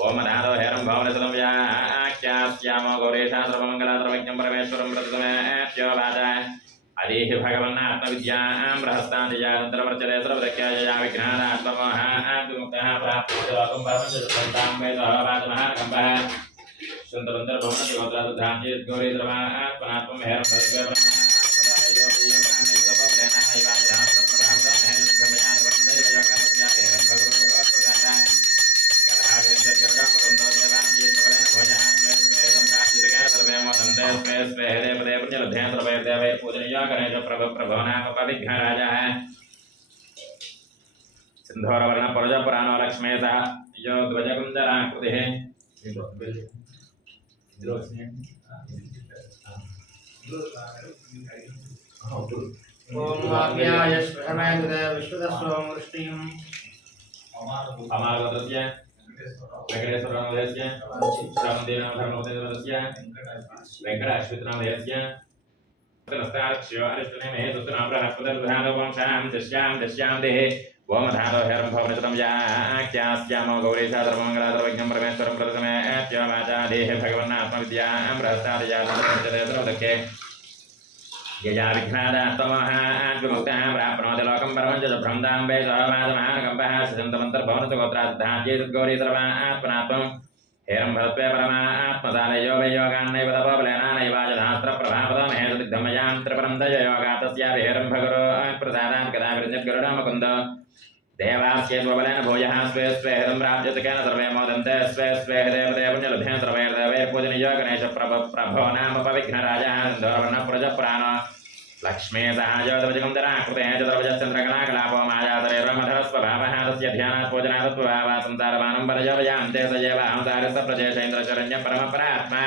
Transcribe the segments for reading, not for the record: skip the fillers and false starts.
ओमनादो हेरं भवनसलं व्याख्यास्यामो गौरीशास्त्रमङ्गलाद्रवज्ञं परमेश्वरं प्रतिगमेत्योवाच अदीहि भगवन्नात्मविद्यां रहस्तान्दिजानन्तरवर्चले सर्वदख्याजया विघ्नानात्ममोहाद्विमुक्तः प्राप्तिलोकं परमञ्जसन्तां वेदः वाचमहाकम्पः सुन्दरवन्दरभवनतिगोत्रादुद्धान्ति गौरीद्रवात्मनात्मं हेरं सिंधोरवर्ण पुरज पुराणो लक्ष्मे सह यो ध्वजकुंजराकृतिः ओम वाक्याय श्रवणाय विश्वदस्वं वृष्टिम् अमागतस्य वेंकटेश्वरनामधेयस्य श्रावणदेवधर्मोदयस्य वेंकटाश्वितनामधेयस्य नस्ताक्ष्यो अरिष्टनेमे दुस्तनाम्रहस्पदर्धानवंशां दश्यां देहे ओमधानो हेरं भवनसलं याख्यास्यामो गौरीशास्त्रमङ्गलाद्रवज्ञं परमेश्वरं प्रतिगमेत्योवाच देहे भगवन्नात्मविद्यां रहस्तादिजातमञ्चदेवदखे यया विघ्नादात्ममहाद्विमुक्तः प्राप्नोति लोकं परमञ्जसभ्रंदां वै सहवादमहाकम्पः सिजन्तमन्तर्भवनसुगोत्राद्धान्ये सद्गौरीसर्वात्मनात्मं हेरं भरत्वे परमात्मसालयो वै योगान्नैव तपोबलेनानैवाजधास्त्रप्रभापदमहे सदिग्धमयान्त्रपरन्दययोगा तस्यापि हेरं भगरो प्रसादात् कदाविरञ्जद्गरुडामुकुन्द देवास्येत्वबलेन भूयः स्वे स्वे हेरं प्राप्यतकेन सर्वे मोदन्ते स्वे स्वे देवदेवपुण्यलभेन सर्वैर्देवैः पूजनीयो गणेशप्रभो नाम पविघ्नराजः सिन्धोरवर्णपुरजपुराणो लक्ष्मी सहाजोदवजकुन्दराकृते चतुर्भुजश्चन्द्रकलाकलापो मायातरेवमधरस्वभावः तस्य ध्यानात् पूजनादत्वभावः संसारवानं परजवयान्ते स एव अहंसारस्तप्रजेशेन्द्रचरण्यः परमपरात्मा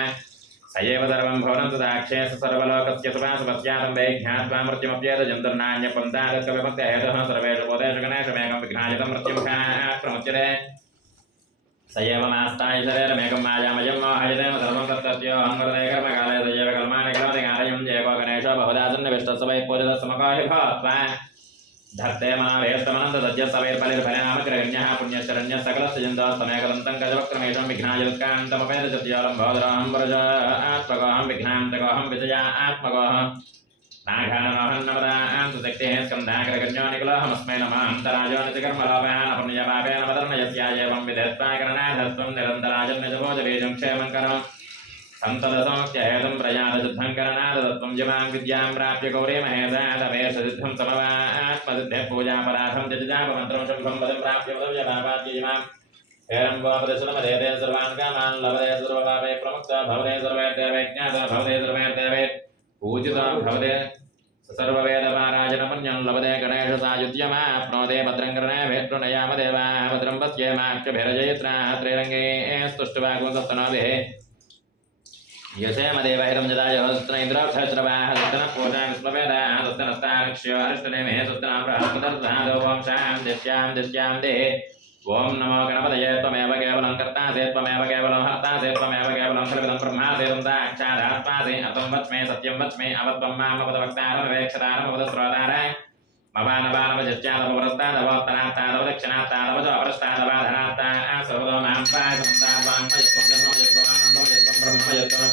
स एव सर्वं भुवनं सुदाक्षे सर्वलोकस्य सुभासुपस्यातं वै ज्ञात्वा मृत्युमप्येतजन्तुर्नान्यपन्थागतविमुक्तहेतुः सर्वेषु भूतेषु गणेशमेकं विघ्नायतं मृत्युमुखात् प्रमुच्यते स एव मास्ताय शरीरमेकं मायामयं मोहयतेन सर्वं तत्तस्योऽहं वरदे कर्मकाले स एव कर्माणि करोति कार्यं एको गणेशो बहुधा सन्निविष्टस्य वै पूजितस्समकोहि भूत्वा धत्ते मनावेस्तमनन्ददज्यसवैर्बलिर्फलेनामग्रगण्यः पुण्यशरण्यः सकलस्य जन्तोस्तमेकदन्तं गजवक्त्रमेषं विघ्नायदुत्कान्तमपेतजत्यालं भवदरोऽहं वरजात्मकोऽहं विघ्नान्तकोऽहं विजयात्मकोऽहं नाघानमोहन्नवदां सुशक्तिः स्कन्धाग्रगण्यो निकुलोऽहमस्मै नमः अन्तराजोनितिकर्मलोभेन पुण्यपापेन वदर्णयस्यायेवं विधत्वा करणाधस्त्वं निरन्तराजन्यजभोजबीजं क्षेमं करम् संतदसंख्यहेतुं प्रजातशुद्धं करणादत्वं जमां विद्यां प्राप्य गौरीमहेशादवेशसिद्धं समवात्मसिद्धेः पूजापराधं त्यजजापमन्त्रं शुभं पदं प्राप्य पदव्यभावाद्यजिमां हेरं गोपदशुलमधेते सर्वान् कामान् लभते सर्वपापै प्रमुक्तो भवते सर्वैर्देवैज्ञातो भवते सर्वैर्देवै पूजितो भवते सर्ववेदपारायणपुण्यं लभते गणेशसायुज्यमाप्नोते भद्रं कर्णेभिर्नयामदेवाः भद्रं पश्येमाक्षभिरजयित्राः त्रिरङ्गे स्तुष्टुवाकुन्तस्तनोभिः यशेमदेवहितं जदायो सुतनेन्द्रक्षत्रवाः सुतनपूजां विष्णुवेदाः सुतनस्तारक्ष्यो अरिष्टनेमिः सुतनां बृहस्पतिर्धादो वंशां दिश्यां देहे ओम नमो गणपतये त्वमेव केवलं कर्तासि त्वमेव केवलं हर्तासि त्वमेव केवलं सर्वं ब्रह्मासि साक्षादात्मासि अतं वच्मे सत्यं वच्मे अवत्वं मामवदवक्तारमवेक्षतारमवदश्रोताराय मवानवानवजत्यादवरस्तादवोत्तरात्तादवच अपरस्तादवाधनात्तादवच अप्रस्तादवाधनात्ता सर्वमांसायत्वं जन्मयत्वं आनन्दमयत्वं ब्रह्मयत्वं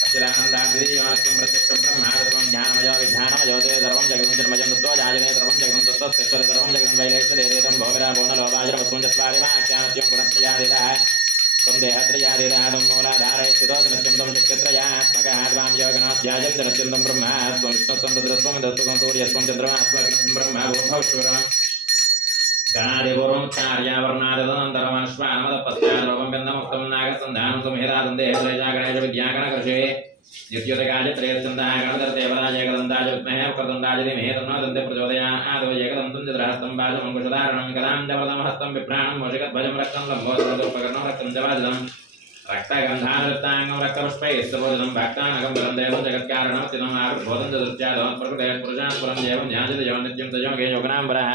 सच्चिदानन्दाद्वितीयमनस्यं प्रत्यक्षं ब्रह्मादत्वं ज्ञानमयो विज्ञानमयो ते सर्वं जगतं जन्मजं तत्त्वं जाजने सर्वं जगतं तत्त्वस्य सर्वं जगतं वैलेशदेवेदं भोमिराभोनलोभाजरवस्वं चत्वारिवाख्यानत्यं गुणत्रयादितः त्वं देहत्रयादितः मूलाधारे स्थितो जनत्यन्तं शक्यत्रयात्मकः त्वां योगनाध्यायं जनत्यन्तं ब्रह्मा त्वं विष्णुत्वं रुद्रत्वं दत्त्वं सूर्यत्वं चन्द्रमात्मकं ब्रह्मा भूभवश्वरम् गणादिपूर्वं चार्यावर्णादितदन्तरमश्वानमदपस्यारोपं गन्धमुक्तं नागसन्धानं सुमेधानं देहश्रेजा गणेशविद्यागणकृषे द्युत्योदकाजत्रयस्कन्धाः गणधरदेवराज एकदन्ताज विद्महे वक्रतुण्डाज धीमहि तन्नो दन्ते प्रचोदयात् एकदन्तं चतुरहस्तं बाजमङ्कुशधारणं गदां जवरदमहस्तं बिभ्राणं मूषिकध्वजं रक्तं लम्बोदरोपकर्णं रक्तं जवाजलं रक्तगन्धानृत्ताङ्गं रक्तपुष्पैस्तभोजनं भक्तानगं बलं देवं जगत्कारणं तिलम् आविर्भूतं चतुर्चादं प्रकृतेः पुरुषात् पुरं देवं ध्यानचितयो नित्यं तजोगे योगनाम्बरः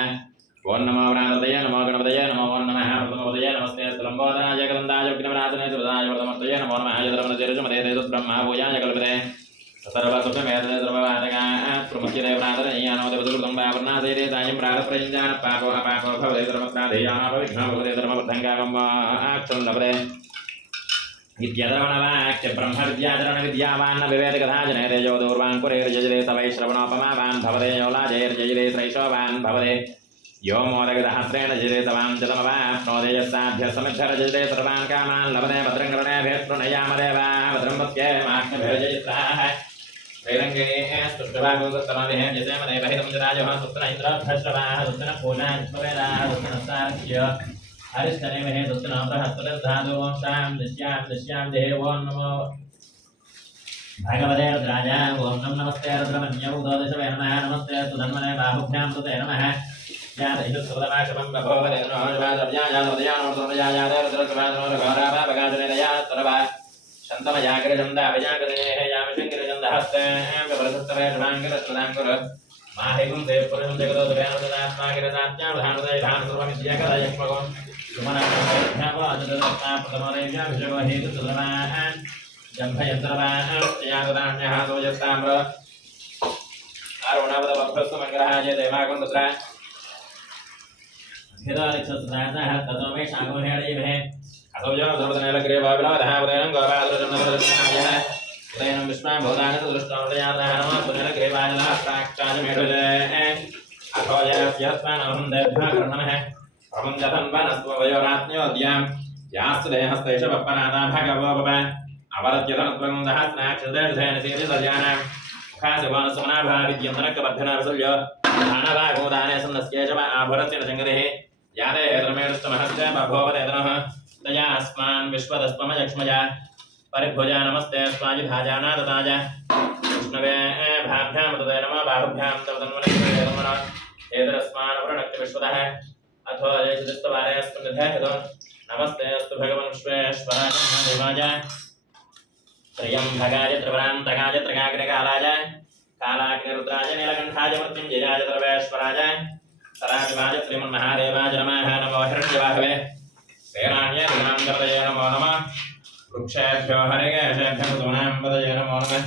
ओं नमो प्राणपतये नमो गणपतये नमो नमः प्रथमोदये नमस्ते लम्बोदराय गन्धाय विघ्नविनाशने सुदाय वर्धमर्तये नमो नमः यद्रमणतिरुचमते ब्रह्मा भूयाय कल्पते सर्वसुखमेतदे सर्ववादगात् प्रमुच्यते प्रातरणीयानो देवदुर्गं वावर्णासेते तायं प्रातप्रयुञ्जान पापो अपापो भवते धर्मत्राधेयानो विघ्नो भवते धर्मवर्धङ्गागं वा आक्षं लभते इत्यधर्मणवाक्य ब्रह्मविद्याचरणविद्यावान्न विवेदकथा जनयते यो दूर्वान् पुरेर्यजते तवै श्रवणोपमावान् भवते यो लाजैर्यजते त्रैशोवान् भवते यो मोदकसहस्रेण जयते तवां च तमवाप्नोति यस्साभ्यः समिद्धरजते सर्वान् कामान् लभते भद्रं कर्णेभ्यः शृणुयामदेवा भद्रं पश्येमाख्यभिर्जयित्राः त्रैरङ्गेः स्तुष्टभागोत्तमभिः जयसेमदेवहितं जराजः सुत्न इन्द्रभ्रश्रवाः सुत्न पूर्णान्वेदाः सुत्नस्तार्क्ष्य हरिस्तनेमहे सुत्न बृहस्पतिर्धातु शां निश्यां देवो नमो भगवते रुद्राय ॐ नमस्ते रुद्रमन्यभूतोदशवे नमः नमस्ते सुधन्वने बाहुभ्यां सुते नमः यादयुत्सुदमाशमं बभोवते नमः शन्तमयाग्रजन्दाभिजागरेः यामशङ्करजन्दहस्ते प्रभृतस्तवे शुभाङ्गरश्रुताङ्कुर माहेगुं देवपुरुषं जगदोदयानुदात्मागिरसात्यावधानसर्वमिद्याकरयक्ष्मगो सुमनाभ्यापराजदत्ताप्रथमरेभ्याभिषगो हेतुसुदमान् जम्भयन्तरमान् याददान्यः सोजस्ताम्र आरुणवदवभ्रस्तु मङ्गलहाय देवागुं तत्र हितारिक्षसदातः ततो मे शागोहेडीमहे असौजो धर्मदनेलग्रे वाविलावधः उदयनं गौरादरजन्मदरजन्महायः उदयनं विश्वां भूतानि दृष्टोदयातः नमः पुनरग्रे वाजलः प्राक्चाजमेढुले अथोजयस्यस्मानहं देभ्यः कर्णमः प्रमुञ्जतन्वनस्त्ववयोरात्म्योद्यां यास्तु देहस्तेष वप्पनादा भगवो भव अवरत्यतनत्वं दहस्नाक्षुदेशेनसीरिसर्याणां मुखासिवानसमनाभाविद्यन्तनकबद्धनारसल्य दानभागोदाने सन्नस्येषव आभरस्य न जङ्गदेः यादे हेतुमेणस्तमहस्य बभोवदेतनः तया अस्मान् विश्वदस्त्वमयक्ष्मजा परिभुजा नमस्ते स्वाजिभाजाना ददाज विष्णवे भाभ्यां तदे नमः बाहुभ्यां तव तन्वने नमः एतदस्मान् वरुणक्ति विश्वतः अथो जयचिदस्तवारे अस्मन्निधे हेतो नमस्ते अस्तु भगवन् विश्वेश्वराय देवाय त्रियं भगाय त्रिवरान्तकाय त्रिकाग्निकालाय कालाग्निरुद्राय नीलकण्ठाय मृत्युञ्जयाय सर्वेश्वराय सदाशिवाय श्रीमन्महादेवाय नमः नमो हिरण्यवाहवे वेराण्य गुणाम्बरदये नमो नमः वृक्षेभ्यो हरिकेशेभ्यः सोनाम्बरदये नमो नमः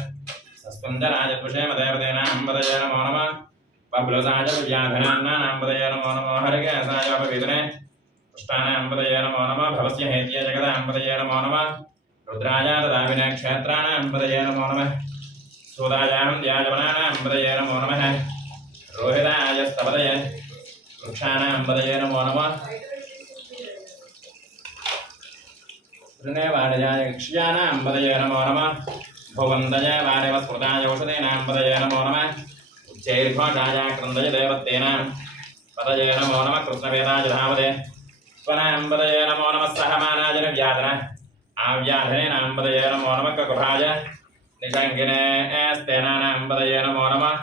सस्कन्दराय कुशेमदेवतेनाम्बरदये नमो नमः बब्लुसाय विद्याधनान्नाम्बरदये नमो नमो हरिकेशाय पवित्रे पुष्टानाम्बरदये नमो नमः भवस्य हेत्य जगदाम्बरदये नमो नमः रुद्राय ददाविनक्षेत्राणाम्बरदये नमो नमः सूदायां द्याजवनानाम्बरदये नमो नमः रोहिताय स्तपदये वृक्षाणाम्बरदये नमो नमः ऋणेवाणयाय यक्ष्याणाम्बरदये नमो नमः भुवन्दय वारेवस्मृताय औषधेनाम्बरदये नमो नमः उच्चैर्घोषाय क्रन्दय देवतेनां पदये नमो नमः कृष्णवेदाय धावदे स्वनाम्बरदये नमो नमः सहमानाय व्याधन आव्याधनेनाम्बरदये नमो नमः ककुभाय निषङ्गिने स्तेनानाम्बरदये नमो नमः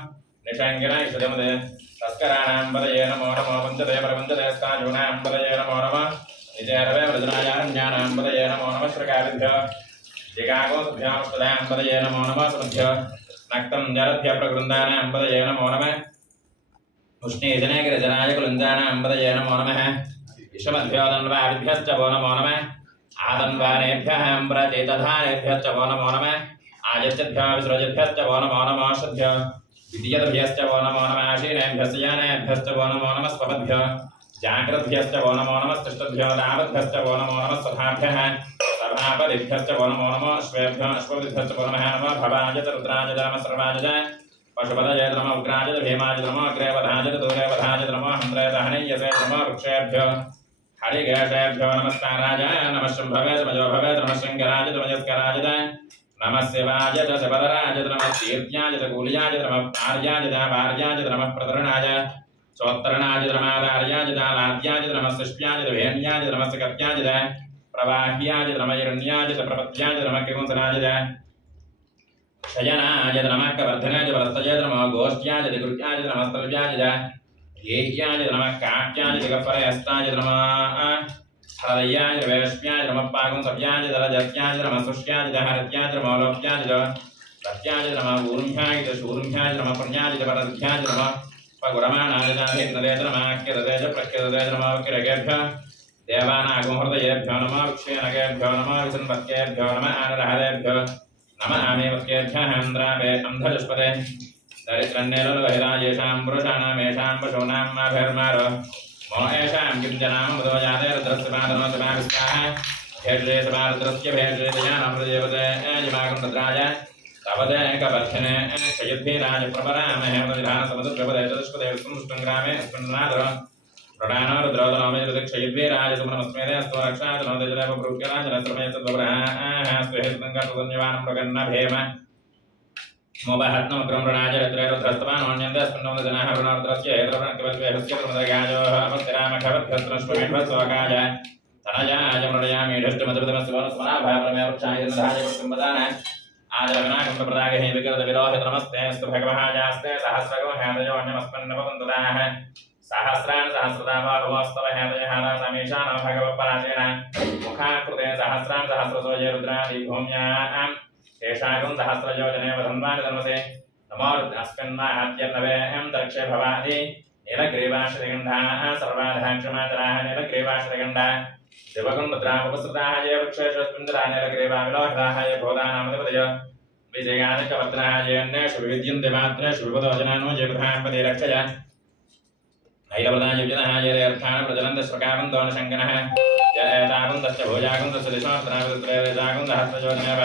निषङ्गिन इषदमदे तस्कराणाम्बरदये नमो नमः वन्दते प्रवन्दते स्ताजूनाम्बरदये नमो नमः निजैरवे व्रजनायारण्यानाम्बरदये नमो नमः श्रकादिभ्यः जिगागोभ्यामुष्टदाम्बरदये नमो नमः सुमभ्यः नक्तं जरभ्यः प्रकृन्दानाम्बरदये नमो नमः उष्णीजने गिरिजनाय कुलञ्जानाम्बरदये नमो नमः इषमभ्यो तन्वादिभ्यश्च वो नमो नमः आदन्वानेभ्यः अम्बरचेतधानेभ्यश्च वो नमो नमः आयत्यभ्यः विसृजभ्यश्च वो नमो नमः शुभ्यः विद्यद्भ्यश्च वो नमो नमः आशीनेभ्यश्च यानेभ्यश्च वो नमो नमः स्वपद्भ्यः जाग्रद्भ्यश्च वो नमो नमः तिष्ठद्भ्यो दावद्भ्यश्च वो नमो नमः स्वधाभ्यः सभापदिभ्यश्च वो नमो नमः अश्वेभ्यो अश्वपदिभ्यश्च वो नमः भवाय च रुद्राय च नमः सर्वाय च पशुपतये नमः उग्राय च भीमाय च नमः अग्रेवधाय च दूरेवधाय च नमः हन्त्रे दहनीयसे नमः वृक्षेभ्यो हरिकेशेभ्यो नमस्काराय नमः शम्भवे च मजो भवे च नमः शङ्कराय च मजस्कराय च नमः शिवाय च शिवधराय च नमः कीर्त्याय च कूल्याय च नमः आर्याय च भार्याय च नमः प्रतरणाय चोत्तरणाय च नमः आर्याय च लाद्याय च नमः सृष्ट्याय च भेन्याय च नमः सकत्याय च प्रवाह्याय च नमः हिरण्याय च प्रपत्याय च नमः किंसराय च शयनाय च नमः कवर्धनाय च वरस्तये च नमः गोष्ठ्याय च कृत्याय च नमः स्तव्याय च गेह्याय च नमः काट्याय च गफरयस्ताय च नमः हरदयाय च वैष्ण्याय च नमः पागुंसव्याय च रजस्याय च नमः सुष्याय च हरत्याय च नमः लोक्याय च सत्याय च नमः ऊर्ध्याय च शूर्ध्याय च नमः पुण्याय च परध्याय च नमः पगुरमाणाय च हेतनदे च नमः किरदे च प्रकिरदे च नमः किरगेभ्यः देवानागोहृदयेभ्यो नमः वृक्षेनगेभ्यो नमः विसन्वत्केभ्यो नमः आनरहरेभ्यो नमामि वस्केभ्यः इन्द्रावे अन्धजुष्पदे दरिद्रन्नेलुहिराजेषां पुरुषाणामेषां पशूनां माभिर्मारो मो येषां किञ्जनां मदो जाते रुद्रस्य पादनोऽसमाविष्टाः भेषजे समारुद्रस्य भेषजे दयानमृदेवते यमाकं तद्राज तवदे कवर्धने क्षयद्भिराजप्रपरामहे विधानसमुद्रपदे चतुष्पदे विष्णुष्टं ग्रामे स्पन्नादर प्रणानो रुद्रोदनोमेजते क्षयद्भिराज सुमनमस्मेदे अस्तु रक्षादनोदजलेव भृग्यराजनस्रमेतद्वराः स्वेहेतङ्गतुन्यवानं प्रगन्न भेम मोबाहत्नमग्रं प्रणाजरत्रैरुद्रस्तवानोन्यन्दस्मिन्नोदजनाः वृणोर्द्रस्य हेतुर्वणकवल्वेहस्य प्रमदगाजो अपत्यरामखवद्भस्त्रश्वमेध्वस्वकाज तनजाज मृडयामीढष्टमधुपदमस्वनस्मराभावमेवक्षायिर्धाजप्रतिम्बदान आजलविनाकं विरोहितनमस्ते अस्तु भगवहाजास्ते सहस्रगो हेतयोन्यमस्मन्नपवन्तुदाः सहस्रान् सहस्रदावास्तव हेतयहारा समीशान भगवपराजेन मुखाकृते सहस्रान् सहस्रसो ये रुद्रादि भूम्यां शेषागं सहस्रयोजने वधन्वानि धर्मसे नमो अस्मिन्माहात्यर्नवे दक्षे भवादि नीलग्रीवाश्रगण्डाः सर्वाधाक्षमाचराः नीलग्रीवाश्रगण्डा दिवगुण्मुद्रामुपसृताः ये वृक्षेष्वस्मिन्द्रा नीलग्रीवा विलोहिताः ये भूतानामधिपतय विजयादिकवर्तनाः ये अन्येषु विविद्यन्ते मात्रेषु विपदोजनानो ये प्रधानपदे रक्षय नैलप्रदायुजनः ये अर्थान् प्रजलन्तस्वकावन्तोनशङ्कनः य एतावन्तस्य भोजागन्तस्य दिशोत्रैजागन्तहस्तयोजनेव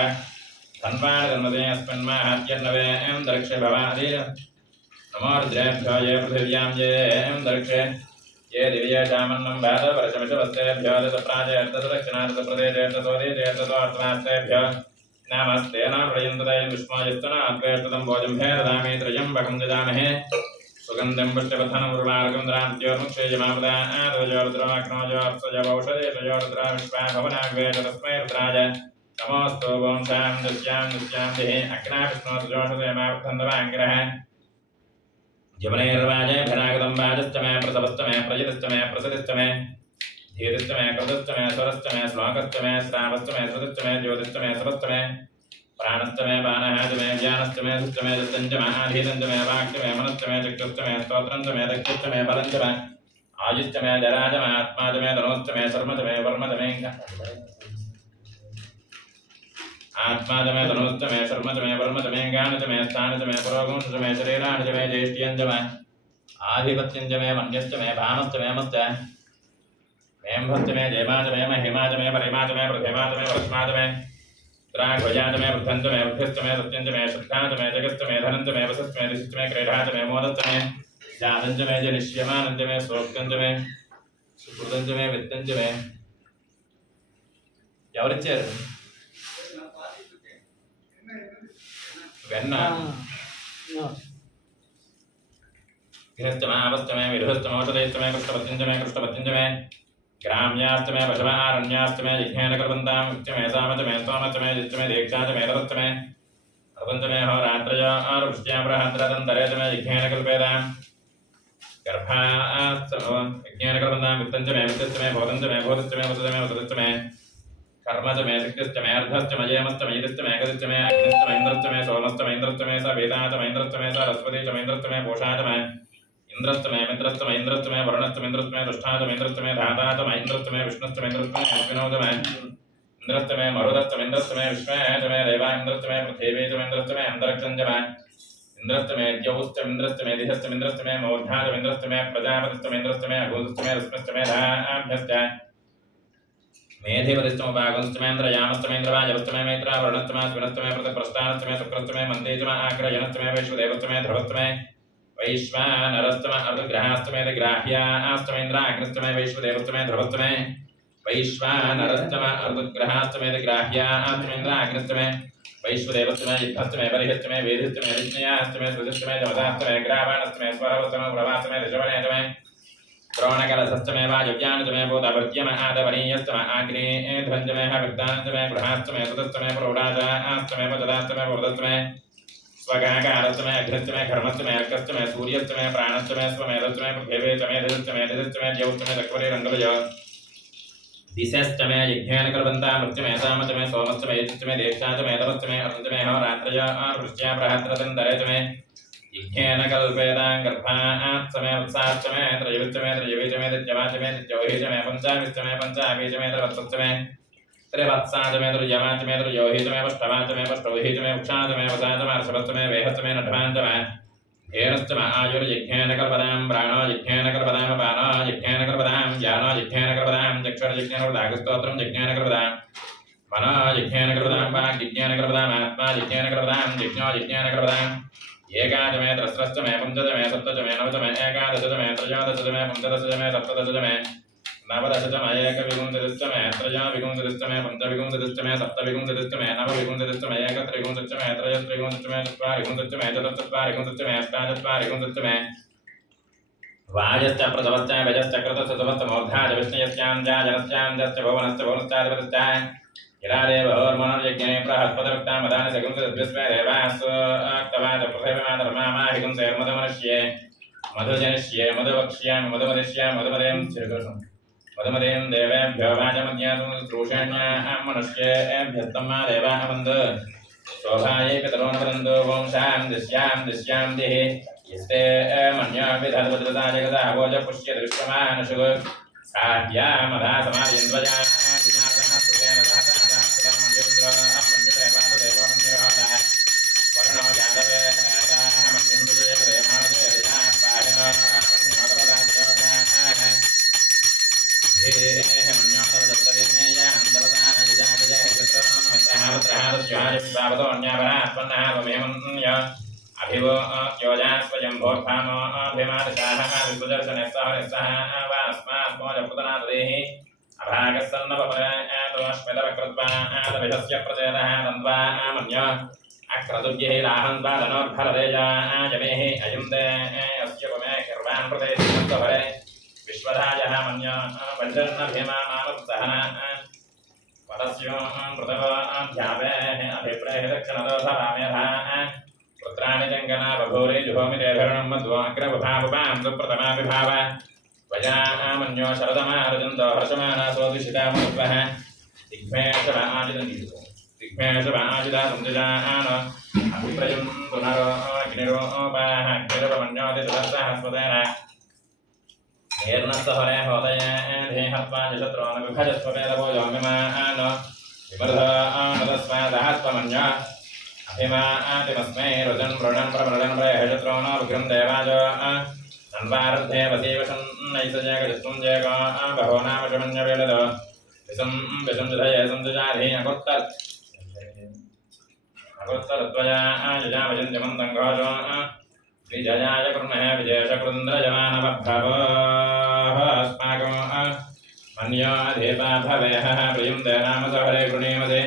धन्वानधन्मते अस्मिन्माहात्यर्नवे दर्क्षे भवादि नमो रुद्रेभ्यो ये पृथिव्यां ये दर्क्षे ये दिव्येषामन्नं भातपरशमिषवस्तेभ्यो दशप्राजयर्तदक्षिणार्थप्रदेशेर्तसोदेशेर्तसोऽर्थनास्तेभ्यो नमस्ते न प्रयन्तदय विष्णोयस्तन अद्वैष्टदं भोजं भेरदामे त्र्यम्बकं ददामहे सुगन्धं पुष्टपथनं उर्वारुकं द्रान्त्योर्मुक्षेयमापदा आदवजोरुद्रमाग्नोजो अप्सजवौषधेशजोरुद्रा विश्वा भवनाग्वेश तस्मै रुद्राज नमोऽस्तु वंशां दस्यां दिहे अग्नाविष्णोर्जोषधेमावर्धन्दवाङ्गिरः जमनेर्वाजे भरागतं वाजश्च मे प्रसवश्च मे प्रजितश्च मे प्रसदिश्च मे धीरश्च मे कृतश्च मे स्वरश्च मे श्लोकश्च मे श्रावश्च मे श्रुतश्च मे ज्योतिश्च मे सपश्च मे प्राणश्च मे बाणः च मे ज्ञानश्च मे सुश्च मे दत्तञ्च मे आधीतञ्च मे वाक्च मे मनश्च मे चक्षुश्च मे स्तोत्रञ्च मे दक्षश्च मे बलञ्च मे आयुश्च मे जराज मे आत्मा च मे धनोश्च मे शर्म च मे वर्म च मे आत्मा च मे धनोश्च मे शर्म च मे वर्म च मे ज्ञान च मे स्थान च मे पुरोगुण च मे शरीराणि च मे ज्येष्ठ्यं च मे आधिपत्यं च मे मन्यश्च मे भामश्च मे मश्च मेम्भश्च मे जयमा च मे महिमा च मे परिमा च मे प्रतिमा च मे वर्ष्मा च मे ध्वजा च मे वृद्धं च मे वृद्धिश्च मे सत्यं च मे श्रद्धा च मे जगश्च मे धनं च मे वसश्च मे ऋषिश्च मे क्रीडा च मे मोदश्च मे जातं च मे जनिष्यमानं च मे सोक्तं च मे सुकृतं च मे वित्तं च मे ఎవరిచ్చారు వెన్న गृहस्थमे अवस्थमे विधुस्थमे औषधेस्तमे कृष्णपत्यं च मे ग्राम्याश्च मे पशवारण्याश्च मे जिज्ञानकर्वन्तां उच्च मे साम च मे स्तोम च मे जिच्च मे दीक्षा च मे तपश्च मे अर्पञ्च मे होरात्रय आरुष्यामृहद्रतन्तरे च मे जिज्ञानकल्पेदां गर्भाश्च विज्ञानकर्वन्तां वित्तं च मे वित्तश्च मे भोगं च मे भूतश्च मे वसुश्च मे कर्म च मे शक्तिश्च मे अर्धश्च मे जयमश्च मे यदिश्च मे गतिश्च मे अग्निश्च मे इन्द्रश्च मे सोमश्च मे इन्द्रश्च मे सवेदा च मे इन्द्रश्च मे सरस्वती च मे इन्द्रश्च मे पूषा च मे इंद्रश्च मे मित्रश्च मे इन्द्रश्च मे वरुणश्च मे इन्द्रश्च मे दुष्टा च मे इन्द्रश्च मे धाता च मे इन्द्रश्च मे विष्णुश्च मे इन्द्रश्च मे अश्विनो च मे इन्द्रश्च मे मरुदश्च मे इन्द्रश्च मे विश्वे च मे देवा इन्द्रश्च मे पृथिवी च मे इन्द्रश्च मे अन्तरिक्षं च मे इन्द्रश्च मे द्यौश्च इन्द्रश्च मे दिशश्च इन्द्रश्च मे मूर्धा च इन्द्रश्च मे प्रजापतिश्च मे इन्द्रश्च मे अघोश्च मे रश्मिश्च मे धाभ्यश्च मेधिपतिश्च उपागुंश्च मे इन्द्रयामश्च मे इन्द्रवाजवश्च मे मैत्रा वरुणश्च मे अश्विनश्च मे प्रतिप्रस्थानश्च मे शुक्रश्च मे मन्दे च मे आग्रयनश्च मे वैश्वदेवश्च मे ध्रुवश्च मे वैश्वानरश्च मे अर्धग्रहाश्च मे ग्राह्याश्च मे इन्द्राग्निश्च मे वैश्वदेवश्च मे ध्रुवश्च मे वैश्वानरश्च मे अर्धग्रहाश्च मे ग्राह्याश्च मे इन्द्राग्निश्च मे वैश्वदेवश्च मे युद्धश्च मे बलिश्च मे वेदिश्च मे विज्ञयाश्च मे श्रुतिश्च मे जमदाश्च मे ग्रावाणश्च मे स्वरवश्च मे प्रभाश्च मे ऋषवणेश्च मे द्रोणकलशश्च मे वायुव्यान् च मे भूतभृत्यम आदवनीयश्च मे आग्नेध्वञ्च मे हविर्दान् च मे गृहाश्च मे सुतश्च मे प्रौढाश्च मे पददाश्च मे पुरदश्च मे स्वगाकारश्च मे अग्निश्च मे घर्मश्च मे अर्कश्च मे सूर्यश्च मे प्राणश्च मे स्वमेधश्च मे पृथिवी च मे दिशश्च मे दिशश्च मे द्यौश्च मे चक्वरीरङ्गलय दिशश्च मे यज्ञानकर्वन्तां मृत्च मे साम च मे सोमश्च मे यजश्च मे दीक्षा च मे तपश्च मे अर्धश्च मे होरात्रय वृष्ट्या बृहद्रतन्तरे च मे यज्ञानकल्पेदां गर्भाश्च मे वत्साश्च मे त्रयविश्च मे त्रयवी च मे दित्यवा च मे दित्यौही च मे पञ्चाभिश्च मे पञ्चाभी च मे त्रिवत्सश्च मे त्रिवत्साच मे तुर्यमाच मे तुर्योहिच मे पुष्टवाच मे पुष्टोहिच मे उक्षाच मे वसाच मे अर्षभश्च मे वेहश्च मे नढवाञ्च मे धेनश्च मे आयुर्यज्ञेन कल्पदां प्राणो यज्ञेन कल्पदां पानो यज्ञेन कल्पदां ज्ञानो यज्ञेन कल्पदां चक्षुर्यज्ञेन कल्पदां स्तोत्रं यज्ञेन कल्पदां मनो यज्ञेन कल्पदां वाक् यज्ञेन कल्पदां आत्मा यज्ञेन कल्पदां यज्ञो यज्ञेन कल्पदां एकादश मे त्रस्रश्च मे पञ्चदश मे सप्तदश मे नवदश मे एकादश मे त्रयोदश मे पञ्चदश मे सप्तदश मे नवदश मे एकविंशतिश्च मे त्रयोविंशतिश्च मे पञ्चविंशतिश्च मे सप्तविंशतिश्च मे नवविंशतिश्च मे एकत्रिंशतिश्च मे त्रयस्त्रिंशतिश्च मे चत्वारिंशतिश्च मे चतुश्चत्वारिंशतिश्च मे अष्टाचत्वारिंशतिश्च मे वायश्च प्रथमश्च वजश्च कृतश्च समश्च मूर्धाच विष्णयश्चाञ्जाजनश्चाञ्जश्च भुवनश्च भुवनश्चाधिपतिश्च हिरादेवोर्मनोर्यज्ञे बृहस्पतिरुक्तां वदानि सगुंसद्विस्मे देवास्वाक्तवाच पृथिवीमातर्मामाहिगुंसेर्मधुमनुष्ये मधुजनिष्ये मधुवक्ष्यामि मधुमदिष्यामि मधुमदें श्रीकृष्णं मधुमदें देवेभ्यो वाचमज्ञातुं श्रूषण्यां मनुष्येभ्यस्तं मा देवाः वन्द शोभायै पितरो न वदन्तु वंशां दिश्यां दिः यस्ते मन्यो विधद्वज्रता जगतः भोज पुष्य दृश्यमानशुभ साध्या मधा समाधिन्द्वजा विनाशः सुतेन सहसा वर्णो जातवे मन्यं सुजय देवादे पाहिनो अभिवो योजास्वयं भोत्थानो अभिमादशाः विपुदर्शने सहनिस्सः वास्मास्मोजपुतनादेः अभागस्सन्नवपदोष्मितवकृत्वा आदभिधस्य प्रचेदः दन्त्वा मन्य अक्रतुर्यैः राहन्त्वादनोर्भरदेजा जनेः अयं ते अस्य वमे खिर्वान् प्रदेशे विश्वधायः मन्य वज्रन्न भीमा मामत्सहना परस्यो कृतवाध्यापेः अभिप्रेः दक्षिणदोधरामेधाः पुत्राणि जङ्गना बभूरे जुहोमिदेभरणं मध्वाग्रबुभावुपां सुप्रथमा विभाव वजा मन्यो शरदमार्जन्तो हर्षमाना सोदिशितामुद्वः दिग्भेषवाजिदा सञ्जजान अभिप्रजं पुनरो अग्निरोपाः अग्निरवमन्योतिसहस्रस्वतेन निर्नस्तहरे होदय धेहत्वा शत्रून् विभजस्ववेदभोजोमिमान विमर्धस्वादहस्वमन्य अभिमातिमस्मै रुदन् वृणन् प्रमृडन् प्रयशत्रूणाभिघ्रं देवाज नन्वार्धे वसीवशन्नैसजगजस्त्वं जग बहो नाम शमन्यवेलद विषं जुधये संजुजाधि अगोत्तरत्वया युजामजन्त्यमन्तं घोष श्रीजयाय कुर्मः विजयशकृन्द्रजमानवभवः अस्माकं मन्योऽधीता भवेः प्रियं ते नाम सहरे गृणीमते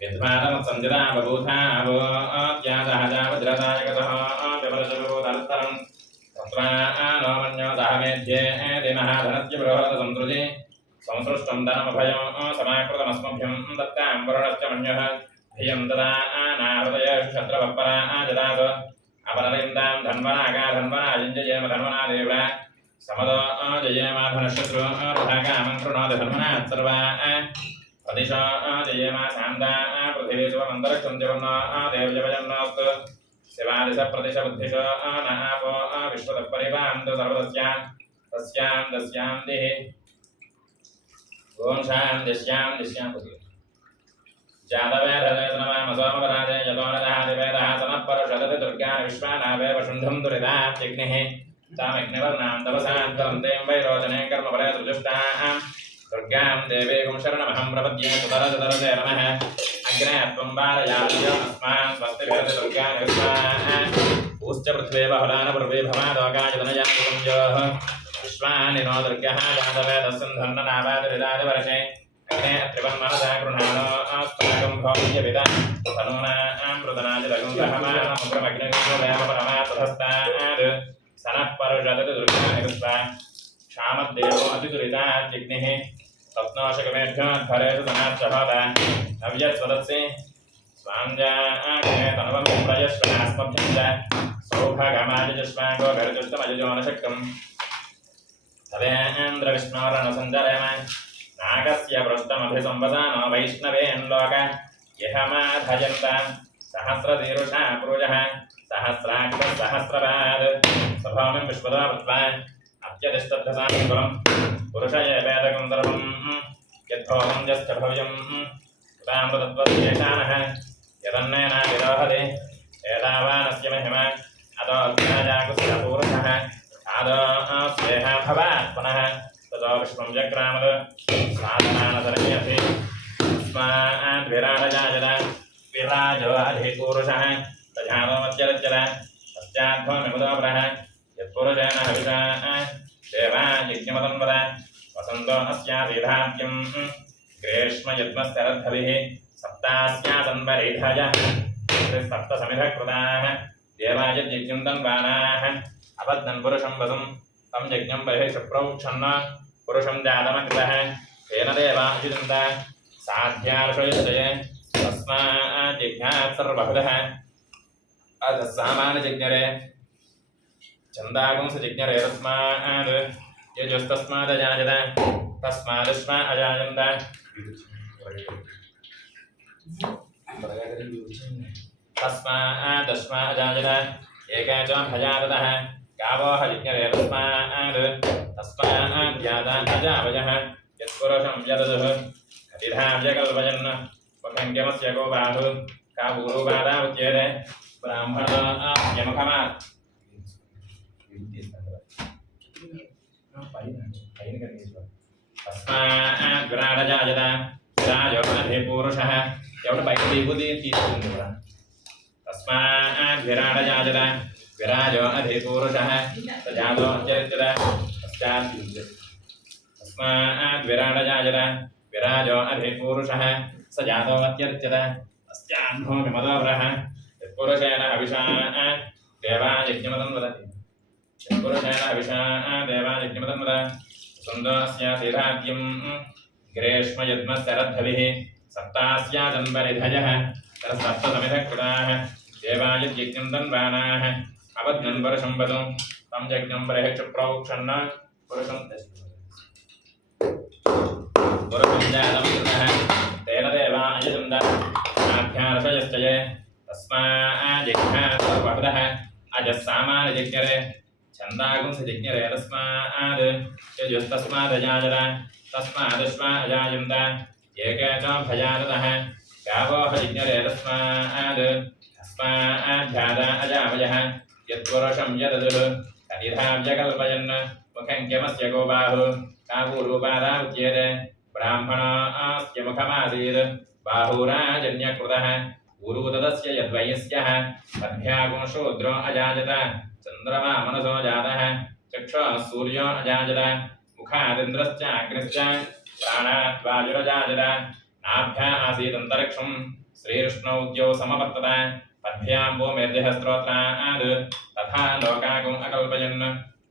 विद्वादमत्सञ्जिता बभूथा वो अत्यासहजा वज्रदायकतः जबलशबोधरत्तरं तत्रा नो मन्यो दाहमेध्ये दिमहाधनस्य बृहदसंसृजि संसृष्टं धनमभयं समाकृतमस्मभ्यं दत्तां वरुणश्च मन्यः धियं तदा नाहृदयेषु शत्रवपरा जदास अपरलिन्दां धन्वनागा धन्वनाजिञ्जयेम धन्वना देवरा समदो जयेमाधनशत्रु रुधाकामं कृणोति धन्वनात् सर्वा प्रदिशो जयेमा सान्दा पृथिवी शुभमन्तरिक्षं जवर्णो देवजवजन्नोऽस्तु शिवादिश प्रदिश बुद्धिशो न आपो विश्वतः परिवान्तु सर्वदस्यां तस्यां दस्यां दिः ॐ शां दिश्यां जातवेदवेदनवामसोमपराजे यतो न दहादिवेदः सनः परुषदति दुर्गान् विश्वानावेव शुण्ढुं दुरितात्यग्निः तामग्निवर्णां तपसान्तरं तें वैरोचने कर्मफले सुजुष्टाः दुर्गां देवीं शरणमहं प्रपद्ये सुतरजतरते नमः अग्ने त्वं वारयामि अस्मान् स्वस्तिभिरति दुर्गान् विश्वाः पूश्च पृथ्वी बहुलान पूर्वे भवादोगायतनयाः विश्वानि नो दुर्गः जातवेदस्सन्धन्ननावादिरिदादिवर्षे त्रिवन्मनसा गृह्णानो अस्माकं भौम्यविदा तनूनां मृदनादिलगुंसहमानमुग्रमग्निगुंसदेवपरमात्तधस्ताद् सनः परुषदति दुर्गानिरुस्वा क्षामद्देवो अतिदुरितात्यग्निः तत्नोषकमेभ्योद्धरेषु तनाच्चहोदा नव्यस्वदत्सि स्वाञ्जाग्ने तनुवं प्रयश्वनास्मभ्यं च सौभागमाजश्वागो घरजुष्टमजोनशक्तं तवेन्द्रविष्णोरणसञ्जरेम नागस्य पृष्ठमभिसंवदानो वैष्णवेन्लोक यहमाधयन्त सहस्रतीरुषा पुरुषः सहस्राक्षः सहस्रपाद् स्वभावं विश्वदा वृत्वा अत्यतिष्ठद्धसां पुरुषये वेदकं सर्वं यद्भवनं यश्च भव्यं उदामृतत्वशेषानः यदन्नेनाविरोहते एतावानस्य महिमा अतो अग्नाजाकुस्यपूरुषः आदो स्नेह भवात् पुनः ततो विश्वं जग्रामद साधनानसरण्यति तस्माद्विराजजायत विराजो अधिपूरुषः तजानोमत्यरच्यत पश्चाद्भूमिमुदोपरः यत्पुरुषेण हविषा देवा यज्ञमतन्वद वसन्तो अस्यासीधात्यं ग्रीष्मयज्ञस्तरद्भविः सप्तास्यासन्वरेधायः सप्तसमिधकृताः देवा यज्ञं तन्वानाः अपद्नं पुरुषं वसुं तं यज्ञं बहिः प्रोक्षन्न पुरुषं जातमकृतः तेन देवा युजन्त साध्यार्षयश्चये तस्माज्जिज्ञात् सर्वभुतः अतः सामान्यजिज्ञरे छन्दागुंसजिज्ञरे तस्माद् यजुस्तस्मादजायत तस्मादस्मा अजायन्त तस्मादस्मा अजायत एका च भजाततः गावो हजिज्ञरे तस्माद्याता अजावयः यत्पुरुषं यददुः कतिधाव्यकल्पयन् वखङ्ग्यमस्य को बाहु काबूरुबाधावच्येते ब्राह्मणमुखमात् तस्माद्विराजजायत विराजो अधिपूरुषः एवढं बाकी दिगुदी తీసుకుంది కూడా तस्माद्विराजजायत विराजो अधिपूरुषः सजातो अत्यर्चित पश्चात् तस्माद्विराजजायत विराजो अधिपूरुषः सजातो अत्यर्चित पश्चात् भूमिमदोपरः यत्पुरुषेण हविषा देवा यज्ञमतन्वदति यत्पुरुषेण हविषा देवा यज्ञमतन्वद सुन्दोऽस्यासीधाद्यं ग्रीष्मयज्ञस्तरद्भविः सप्तास्याजन्वरिधयः सप्तसमिधकृताः देवा यज्ञं तन्वानाः अपद्नं पुरुषं वदु तं यज्ञं बहिः प्रोक्षन्न पुरुषं जातमकृतः तेन देवा यजन्त साध्यार्षयश्चये तस्माज्जिज्ञात् सर्वभुतः अजः सामान्यजिज्ञरे छन्दागुंसजिज्ञरे तस्माद् यजुस्तस्मादजायत तस्मादश्वा अजायन्त एके च भजाततः गावो हजिज्ञरे तस्माद्ध्याता अजावयः यत्पुरुषं यददुः कतिधाव्यकल्पयन् मुखङ्क्यमस्य को बाहु काबूरुपादावच्येते ब्राह्मणस्य मुखमासीत् बाहुराजन्यकृतः उरुतदस्य यद्वयस्यः पद्भ्यागो शूद्रो अजायत चन्द्रमा मनसो जातः चक्षुः सूर्यो अजायत मुखादिन्द्रश्च अग्निश्च प्राणात् वायुरजायत नाभ्या आसीदन्तरिक्षं श्रीकृष्णौ द्यौ समवर्तत पद्भ्यां भूमिर्दिः स्तोत्रात् तथा लोकागुम् अकल्पयन्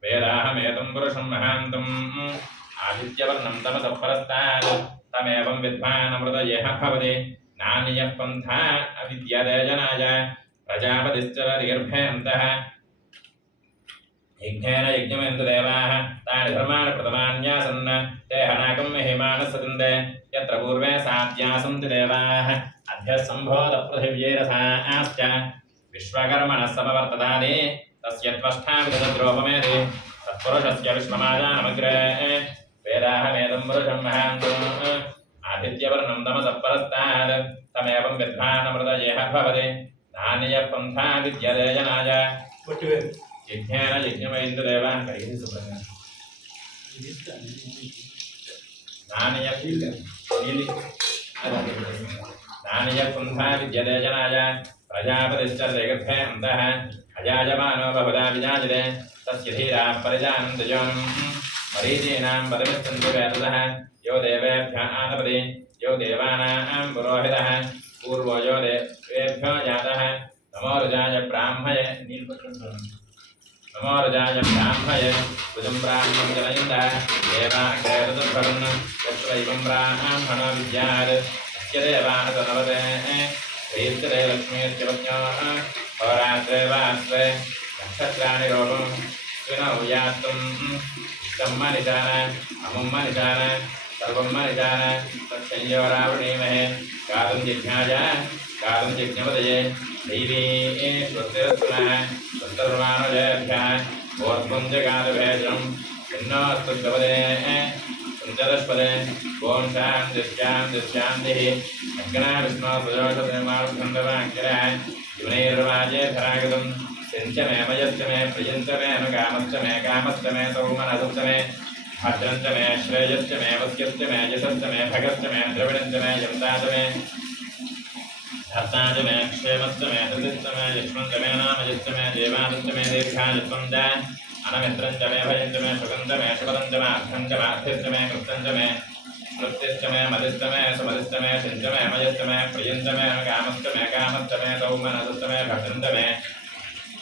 वेदाहमेतं पुरुषं महान्तम् आदित्यवर्णं तमसः परस्तात् तमेवं विद्वानमृतयः भवति नान्यः पन्था अविद्यते जनाय प्रजापतिश्चरति गर्भेऽन्तः यज्ञेन यज्ञमेन्तु देवाः तानि धर्माणि प्रथमान्यासन् ते हनाकं महिमानः सतन्ते यत्र पूर्वे साध्यासन्ति देवाः अभ्यः सम्भोधपृथिव्यैरसाश्च विश्वकर्मणः समवर्ततानि तस्य त्वष्टा विदद्रोपमेति तत्पुरुषस्य विश्वमाजानमग्रे वेदाहमेतं पुरुषं महान्तम् आदित्यवर्णं तमसः परस्तात् तमेवं विद्वानमृतयः भवति नान्यः पन्था विद्यते जनाय यज्ञेन यज्ञमेन्तु देवाः करिहि सुब्रह्मण्य नान्यः पन्था विद्यते जनाय प्रजापतिश्चरति गर्भेऽन्तः अजायमानो बहुधा विजायते तस्य धीराः परिजानन्ति योनिं मरीचीनां पदमिच्छन्ति वेदसः यो देवेभ्यः आनपति यो देवानां पुरोहितः पूर्वो यो देवेभ्यो जातः नमो रुजाय ब्राह्मये नमो रुजाय ब्राह्मये भुजं ब्राह्मं जनयन्तः देवाग्रेतद्भवन् यत्रैवं ब्राह्मणो विद्यात् तस्य देवाः तनवते श्रीर्चते लक्ष्मीर्चपत्न्यो होरात्रे वास्त्रे नक्षत्राणि रोपं स्विनौ यास्तुम् इष्टं मनिशान अमुं मनिशान सर्वं मनिशान तत्संयोरावणीमहे गातुं जिज्ञाय गातुं जिज्ञपदये दैवी स्वस्तिरस्तुनः स्वस्तर्वाणुजेभ्यः ऊर्ध्वं जगातभेजं भिन्नोऽस्तु द्रवदे चतुष्पदे ओम शान्तिः अग्ना विष्णु प्रजोषधर्मार्थन्दवाङ्किराय युनैर्वाजे धरागतम् सिञ्चमे मयश्चमे प्रियञ्चमे अनुकामश्चमे कामश्चमे सौमनसश्चमे भद्रञ्चमे श्रेयश्चमे वस्यश्चमे यशश्चमे भगश्चमे द्रविणञ्चमे यन्ताचमे धर्ताचमे क्षेमश्चमे धृतिश्चमे यक्ष्मञ्चमे नामयश्चमे देवादश्चमे दीर्घायुत्वं च अनमित्रञ्चमे भयञ्चमे सुगन्धमे शुभदञ्चमे अर्थञ्चमे अर्थिश्चमे कृत्यञ्चमे कृत्यश्चमे मदिश्चमे सुमदिश्चमे सिञ्चमे मयश्चमे प्रियञ्चमे कामश्चमे कामश्चमे सौमनसश्चमे भद्रञ्चमे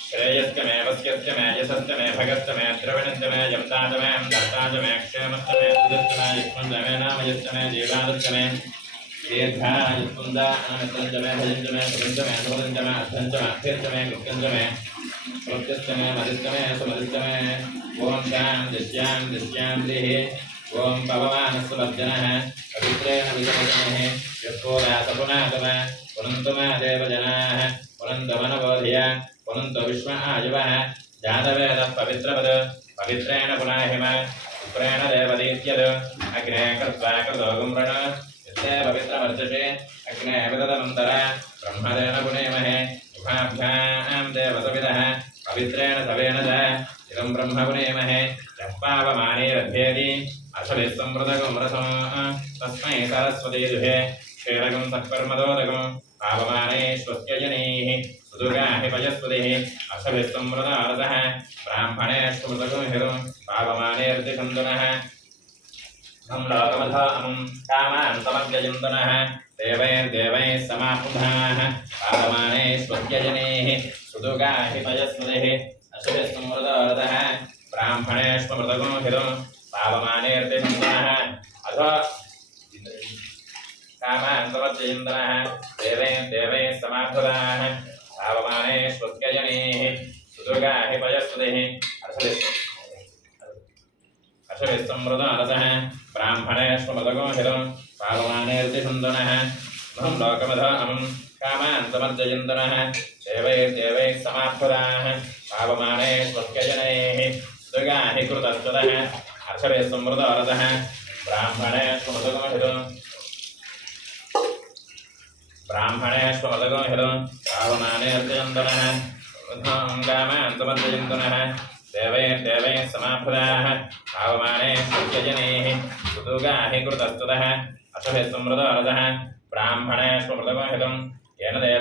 श्रेयश्चमे वस्यश्चमे यशश्चमे भगश्चमे द्रविणश्चमे यन्ताचमे धर्ताचमे क्षेमश्चमे धृतिश्चमे यक्ष्मञ्चमे नामयश्चमे देवादश्चमे दीर्घायुत्वं च अनमित्रञ्चमे भयञ्चमे सुगन्धमे शुभदञ्चमे अर्थञ्चमे अर्थिश्चमे कृत्यञ्चमे कृत्यश्चमे मदिश्चमे सुमदिश्चमे ओम शान्तिः ओम पवमानस्वज्जनः पवित्रेण विजमजनेः यस्कोदासपुनातम पुनन्तमा देवजनाः पुनन्तमनबोधिया पुनन्त विश्व आयुवः जातवेदः पवित्रपद पवित्रेण पुनाहिम विप्रेण देवदीत्यद् अग्ने कृत्वा कृतोगं वृण यस्ते पवित्रमर्चसे अग्ने विदधमन्तर ब्रह्मदेन पुनेमहे युगाभ्यां देवसविदः पवित्रेण सवेन च इदं ब्रह्म पुनेमहे जप्पावमानेरभ्येति अथविस्संवृतकं रसं तस्मै सरस्वती दुहे क्षेरकं सत्कर्मदोदकं पावमाने स्वस्य जनैः सुदुर्गाहि पयस्पतिः अथविस्संवृतारतः ब्राह्मणे स्मृतकं हिरं पावमानेर्तिसन्दनः तं लोकमथामं कामान् समग्रयन्तनः देवैर्देवैः समापुधाः पावमाने स्वस्य जनैः सुदुर्गाहि पयस्पतिः अथविस्संवृतारतः ब्राह्मणे स्मृतकं हिरं पावमानेर्तिसन्दनः अथ कामान् समग्रयन्तनः देवैर्देवैः समापुधाः पावमाने स्वस्य जनैः सुदुर्गाहि पयस्पतिः अथविस्संवृतारतः ब्राह्मणे स्मृतकं हिरं पावमानेर्तिसन्दनः तं लोकमथामं कामान् समर्जयन्तनः देवैर्देवैः समाप्तदाः पावमाने स्वस्य जनैः सुदुर्गाहि कृतस्ततः अथविस्संवृतारतः ब्राह्मणे स्मृतकं हिरं पावमानेर्तिसन्दनः तं कामान् समर्जयन्तनः देवैर्देवैः समाप्तदाः पावमाने स्वस्य जनैः सुदुर्गाहि कृतस्ततः अथविस्संवृतारतः ब्राह्मणे स्मृतकं हिरं येन देवा